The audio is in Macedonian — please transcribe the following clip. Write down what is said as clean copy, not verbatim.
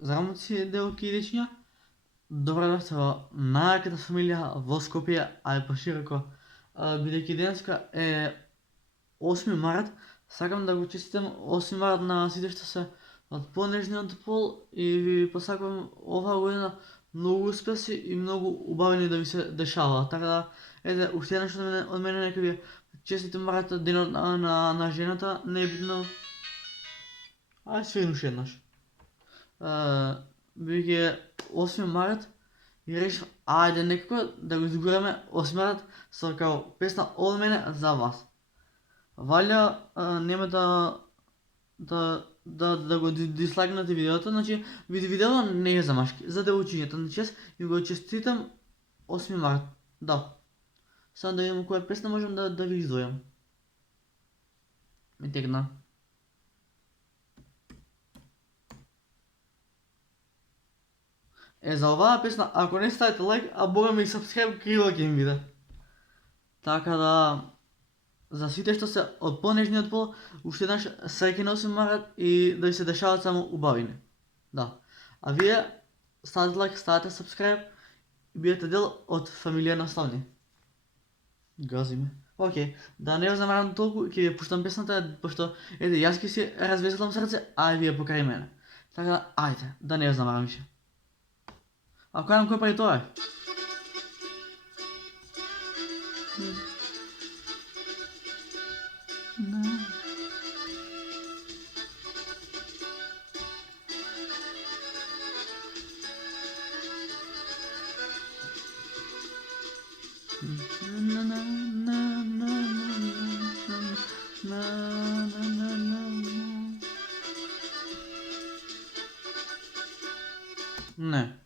Здраво си, Делки и Дечиня. Добре дошли во најаката фамилија во Скопје, а и пошироко. Бидејќи денеска е 8 март, сакам да го честитам 8 март на сите што се од понежниот пол и ви посакувам оваа година многу успеси и многу убавини да ви се дешава. Така да, ете, уште еднаш од мене нека ви честитам март, денот на жената, не е битно. Ајде се уште еднаш. Бидејќи 8 март и решив, ајде некако да го изгураме 8 март со као песна од мене за вас. Валја нема да го дислагнате видеото, значи видеото не е за машки, за девојчињата, значи јас им го честитам 8 март. Да. Само да видим која песна можам да ви издвојам. Ми тегна. За оваа песна, ако не ставите лайк, а бога ми subscribe, криво ќе им биде. Така да, за сите што се од понежниот пол, уште еднаш среќен 8 март и да ви се дешаваат само убавини. Да. А вие ставате лайк, ставате subscribe и биете дел од фамилија на Славни. Гази ме. Океј, да не ја замарам толку, ќе ви пуштам песната, пошто, ете, јас ќе си развеселам срце, а и вие покрај мене. Така да, ајде, да не ја замарам више. Ако јам кој прави тоа е? Не.